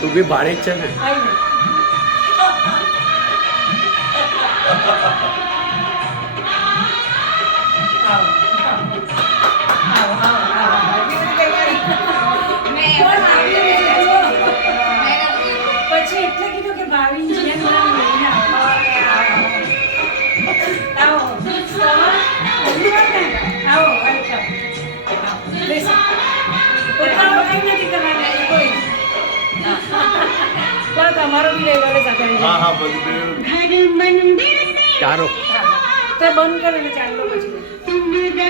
તું બી ભાડે જ છે ને? પછી એટલે કીધું કે ભાવિન છે તમારો બી લઈ વાળે સાથે હા બધું ચારો તો બંધ કરે ચાલો પછી